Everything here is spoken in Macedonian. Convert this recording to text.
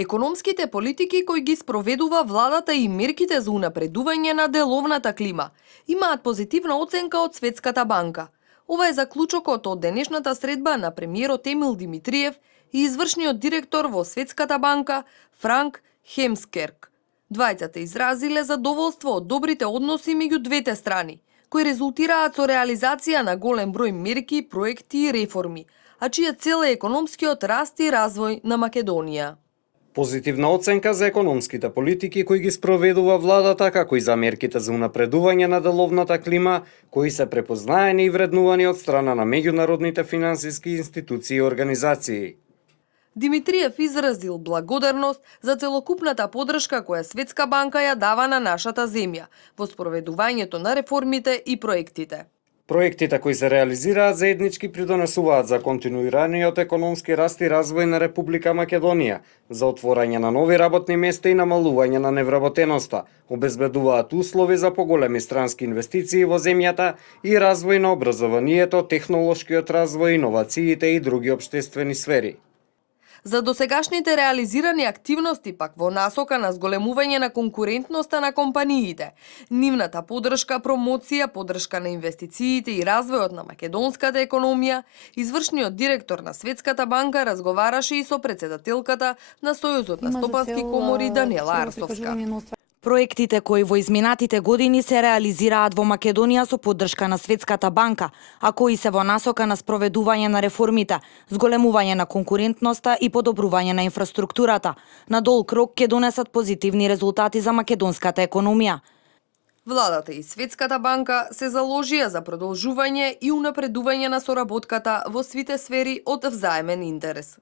Економските политики кои ги спроведува владата и мерките за унапредување на деловната клима имаат позитивна оценка од Светската банка. Ова е заклучокот од денешната средба на премиерот Емил Димитриев и извршниот директор во Светската банка Франк Хемскерк. Двајцата изразиле задоволство од добрите односи меѓу двете страни, кои резултираат со реализација на голем број мерки, проекти и реформи, а чија цел е економскиот раст и развој на Македонија. Позитивна оценка за економските политики кои ги спроведува владата, како и за мерките за унапредување на деловната клима, кои се препознаени и вреднувани од страна на меѓународните финансиски институции и организации. Димитриев изразил благодарност за целокупната подршка која Светска банка ја дава на нашата земја во спроведувањето на реформите и проектите. Проектите кои се реализираат заеднички придонесуваат за континуираниот економски раст и развој на Република Македонија, за отворање на нови работни места и намалување на невработеноста, обезбедуваат услови за поголеми странски инвестиции во земјата и развој на образованието, технолошкиот развој, иновациите и други општествени сфери. За досегашните реализирани активности пак во насока на зголемување на конкурентноста на компаниите, нивната подршка, промоција, подршка на инвестициите и развојот на македонската економија, извршниот директор на Светската банка разговараше и со претседателката на Сојузот на стопански комори Даниела Арсовска. Проектите кои во изминатите години се реализираат во Македонија со поддршка на Светската банка, а кои се во насока на спроведување на реформите, зголемување на конкурентноста и подобрување на инфраструктурата, на долг рок ќе донесат позитивни резултати за македонската економија. Владата и Светската банка се заложија за продолжување и унапредување на соработката во сите сфери од взаемен интерес.